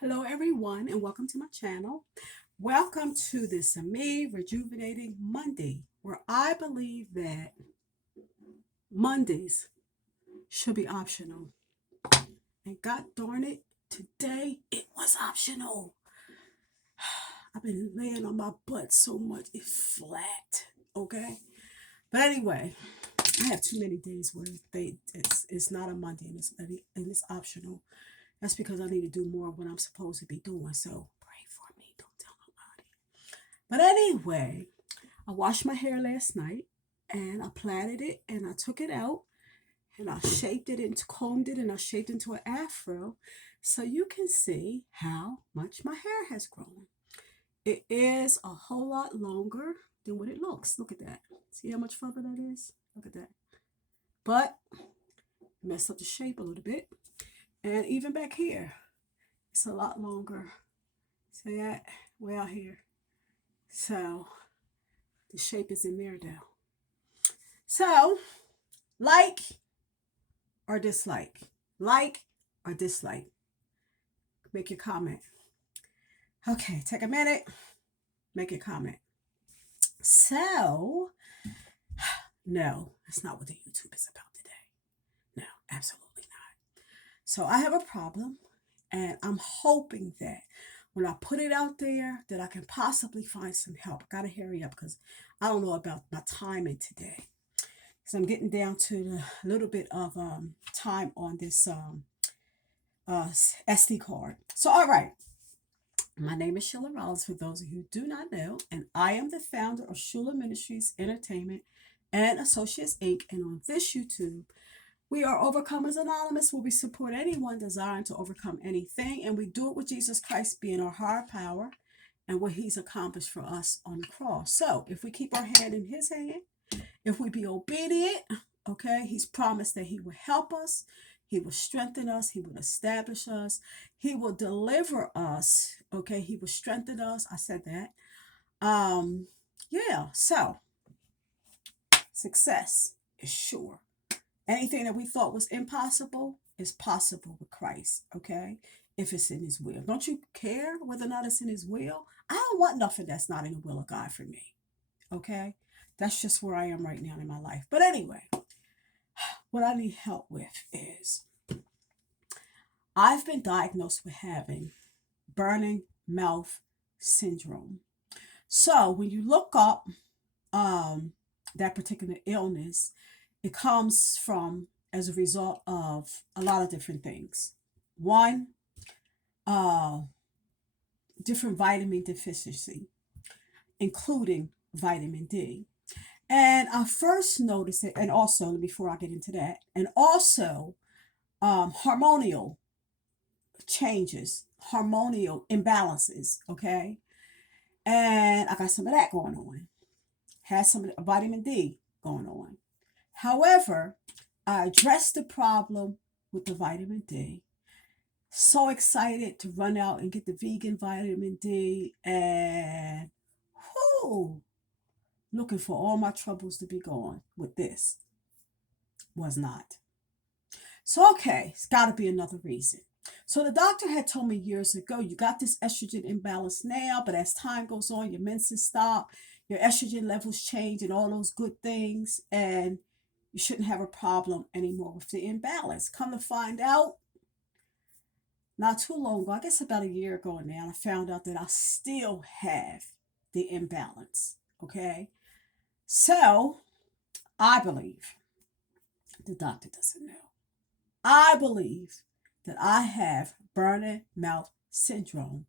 Hello, everyone, and welcome to my channel. Welcome to this Me Rejuvenating Monday, where I believe that Mondays should be optional. And God darn it, today it was optional. I've been laying on my butt so much, it's flat, okay? But anyway, I have too many days where it's not a Monday and it's optional. That's because I need to do more of what I'm supposed to be doing. So pray for me. Don't tell nobody. But anyway, I washed my hair last night and I plaited it and I took it out and I shaped it and combed it and I shaped it into an afro so you can see how much my hair has grown. It is a whole lot longer than what it looks. Look at that. See how much further that is? Look at that. But messed up the shape a little bit. And even back here, it's a lot longer. See that? Way out here. So the shape is in there now. So, like or dislike? Like or dislike? Make your comment. Okay, take a minute. Make your comment. So, no, that's not what the YouTube is about today. No, absolutely not. So I have a problem, and I'm hoping that when I put it out there, that I can possibly find some help. I gotta hurry up because I don't know about my timing today. So I'm getting down to a little bit of time on this SD card. So all right, my name is H.U.L.A for those of you who do not know, and I am the founder of H.U.L.A Ministries Entertainment and Associates Inc. And on this YouTube, we are Overcomers Anonymous, where we support anyone desiring to overcome anything, and we do it with Jesus Christ being our higher power and what He's accomplished for us on the cross. So if we keep our hand in His hand, if we be obedient, okay, He's promised that He will help us, He will strengthen us, He will establish us, He will deliver us, okay, He will strengthen us. I said that. Yeah, so success is sure. Anything that we thought was impossible is possible with Christ, okay? If it's in His will. Don't you care whether or not it's in His will? I don't want nothing that's not in the will of God for me, okay? That's just where I am right now in my life. But anyway, what I need help with is I've been diagnosed with having burning mouth syndrome. So when you look up that particular illness, it comes from as a result of a lot of different things. One, uh, different vitamin deficiency, including vitamin D. And I first noticed it, and also before I get into that, and also hormonal changes, hormonal imbalances, okay? And I got some of that going on. Had some of the vitamin D going on. However, I addressed the problem with the vitamin D. So excited to run out and get the vegan vitamin D, and whoo, looking for all my troubles to be gone with this. Was not. So, okay, it's got to be another reason. So, the doctor had told me years ago, you got this estrogen imbalance now, but as time goes on, your menses stop, your estrogen levels change, and all those good things, and you shouldn't have a problem anymore with the imbalance. Come to find out, not too long ago, I guess about a year ago now, I found out that I still have the imbalance. Okay. So I believe the doctor doesn't know. I believe that I have burning mouth syndrome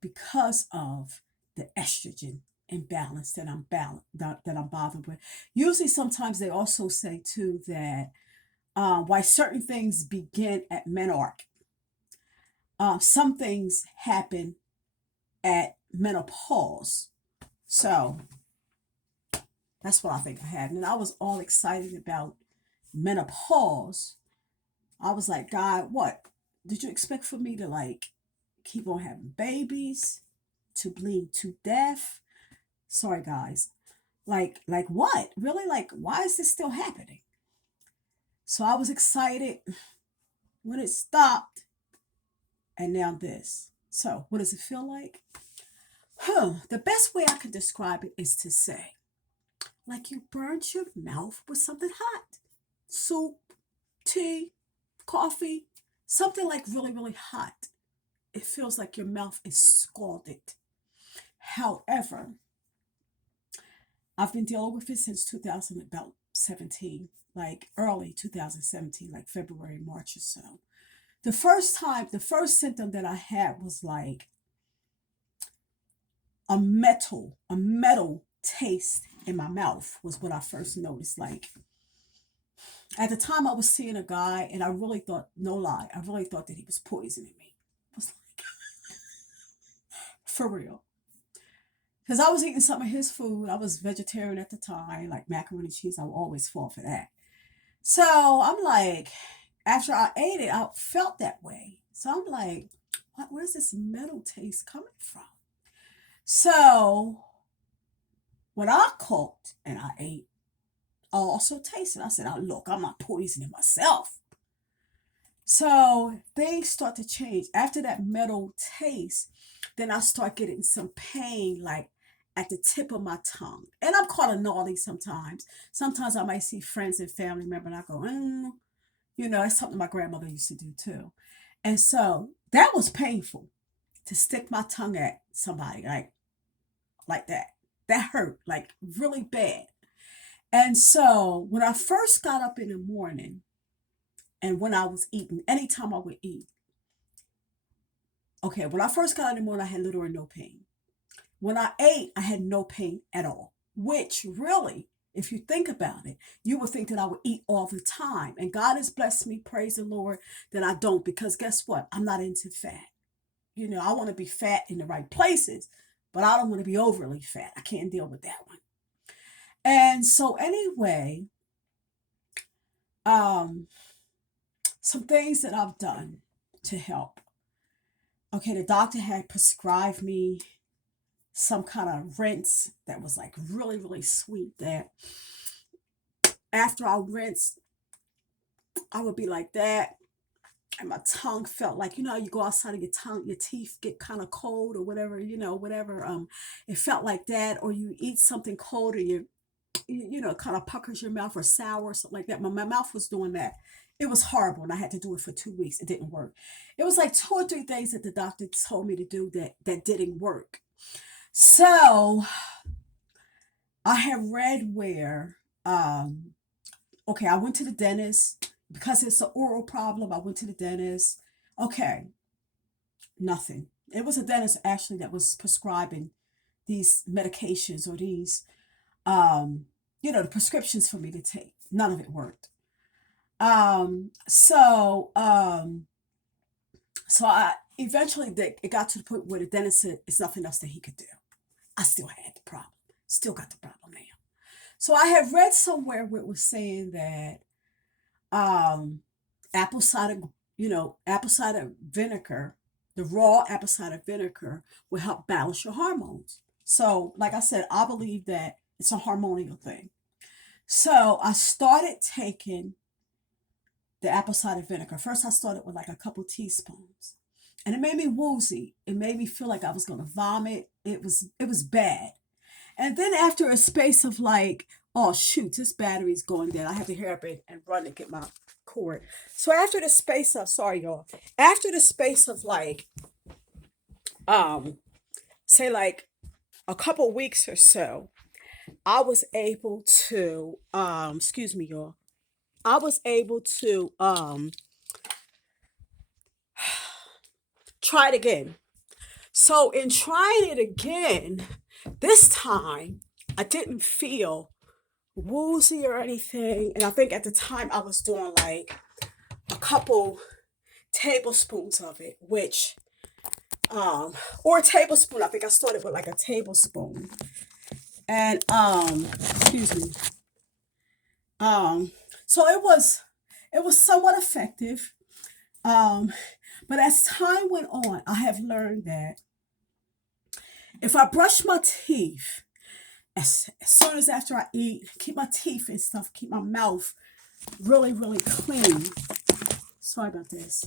because of the estrogen imbalance that I'm bothered with. Usually, sometimes they also say too that why certain things begin at menarche. Some things happen at menopause. So that's what I think I had. And I was all excited about menopause. I was like, God, what? Did you expect for me to like keep on having babies? To bleed to death? Sorry, guys. Like what? Really? Like, why is this still happening? So I was excited when it stopped. And now this. So what does it feel like? The best way I can describe it is to say, like you burned your mouth with something hot. Soup, tea, coffee, something like really, really hot. It feels like your mouth is scalded. However, I've been dealing with it since 2017, like early 2017, like February, March or so. The first symptom that I had was like a metal taste in my mouth was what I first noticed. Like at the time I was seeing a guy and I really thought, no lie, I really thought that he was poisoning me. I was like, for real. Because I was eating some of his food. I was vegetarian at the time, like macaroni and cheese. I would always fall for that. So I'm like, after I ate it, I felt that way. So I'm like, where's this metal taste coming from? So when I cooked and I ate, I also tasted. I said, oh, look, I'm not poisoning myself. So things start to change. After that metal taste, then I start getting some pain, like at the tip of my tongue. And I'm called a naughty sometimes. Sometimes I might see friends and family members and I go, that's something my grandmother used to do too. And so that was painful to stick my tongue at somebody like that. That hurt like really bad. And so when I first got up in the morning and when I was eating, anytime I would eat, okay, when I first got up in the morning, I had little or no pain. When I ate, I had no pain at all, which really, if you think about it, you would think that I would eat all the time. And God has blessed me, praise the Lord, that I don't, because guess what? I'm not into fat. I want to be fat in the right places, but I don't want to be overly fat. I can't deal with that one. And so anyway, um, some things that I've done to help. Okay, the doctor had prescribed me some kind of rinse that was like really, really sweet. That after I rinsed, I would be like that. And my tongue felt like, you go outside and your teeth get kind of cold or whatever, whatever. It felt like that. Or you eat something cold or kind of puckers your mouth or sour or something like that. My mouth was doing that. It was horrible and I had to do it for 2 weeks. It didn't work. It was like 2 or 3 things that the doctor told me to do that didn't work. So I have read where, okay, I went to the dentist because it's an oral problem. I went to the dentist. Okay, nothing. It was a dentist actually that was prescribing these medications or these, the prescriptions for me to take. None of it worked. So I eventually it got to the point where the dentist said it's nothing else that he could do. I still had the problem. Still got the problem now. So I have read somewhere where it was saying that apple cider, apple cider vinegar, the raw apple cider vinegar will help balance your hormones. So, like I said, I believe that it's a hormonal thing. So I started taking the apple cider vinegar. First, I started with like a couple teaspoons, and it made me woozy. It made me feel like I was going to vomit. It was bad. And then after a space of like, oh shoot, this battery's going dead. I have to hurry up and run to get my cord. So after the space of, sorry y'all, after the space of like, say like a couple weeks or so, I was able to, excuse me y'all, I was able to try it again. So in trying it again, this time I didn't feel woozy or anything. And I think at the time I was doing like a couple tablespoons of it, which or a tablespoon. I think I started with like a tablespoon. And excuse me. So it was somewhat effective. Um but as time went on, I have learned that if I brush my teeth as soon as after I eat, keep my teeth and stuff, keep my mouth really, really clean. Sorry about this.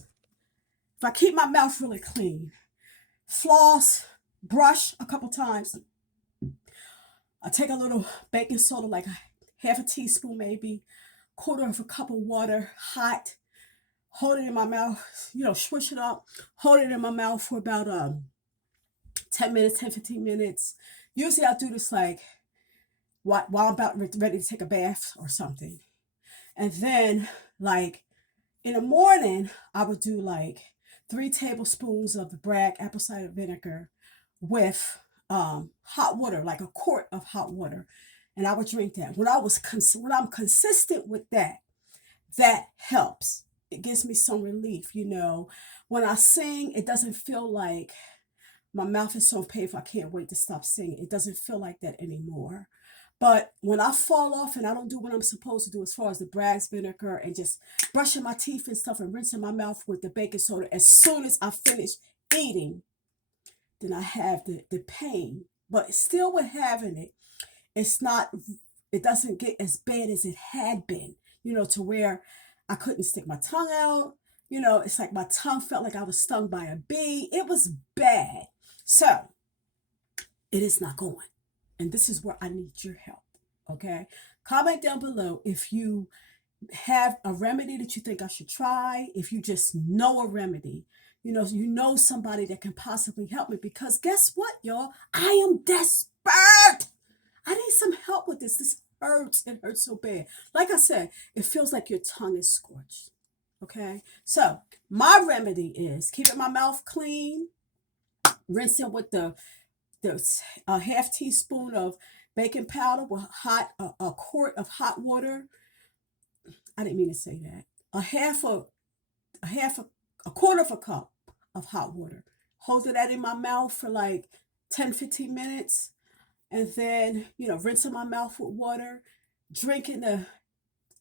If I keep my mouth really clean, floss, brush a couple times. I take a little baking soda, like half a teaspoon maybe, quarter of a cup of water, hot, hold it in my mouth, swish it up, hold it in my mouth for about 10 minutes, 10, 15 minutes. Usually I do this like while I'm about ready to take a bath or something. And then like in the morning, I would do like 3 tablespoons of the Bragg apple cider vinegar with hot water, like a quart of hot water. And I would drink that. When I'm consistent with that, that helps. It gives me some relief. When I sing, it doesn't feel like my mouth is so painful. I can't wait to stop singing. It doesn't feel like that anymore. But when I fall off and I don't do what I'm supposed to do as far as the Bragg's vinegar and just brushing my teeth and stuff and rinsing my mouth with the baking soda, as soon as I finish eating, then I have the pain. But still with having it, it doesn't get as bad as it had been, to where I couldn't stick my tongue out. It's like my tongue felt like I was stung by a bee. It was bad. So it is not going. And this is where I need your help. Okay. Comment down below if you have a remedy that you think I should try, if you just know a remedy, somebody that can possibly help me, because guess what, y'all? I am desperate. I need some help with this. This hurts. It hurts so bad. Like I said, it feels like your tongue is scorched. Okay. So my remedy is keeping my mouth clean, rinsing with the half teaspoon of baking powder with a quart of hot water. I didn't mean to say that. A quarter of a cup of hot water. Holding that in my mouth for like 10, 15 minutes. And then, rinsing my mouth with water. Drinking the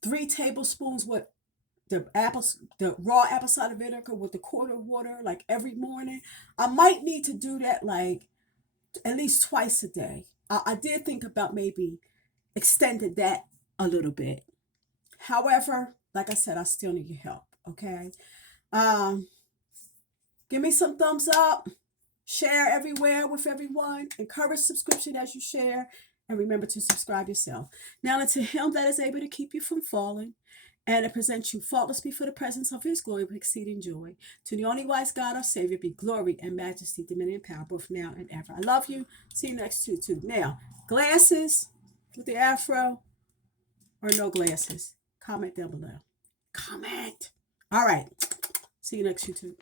3 tablespoons with the raw apple cider vinegar with the quart of water, like every morning. I might need to do that like at least twice a day. I did think about maybe extending that a little bit. However, like I said, I still need your help. Okay. Give me some thumbs up. Share everywhere with everyone. Encourage subscription as you share. And remember to subscribe yourself. Now unto him that is able to keep you from falling and to present you faultless before the presence of his glory with exceeding joy. To the only wise God, our Savior, be glory and majesty, dominion, and power, both now and ever. I love you. See you next too. Now, glasses with the afro or no glasses? Comment down below. Comment. All right. See you next YouTube.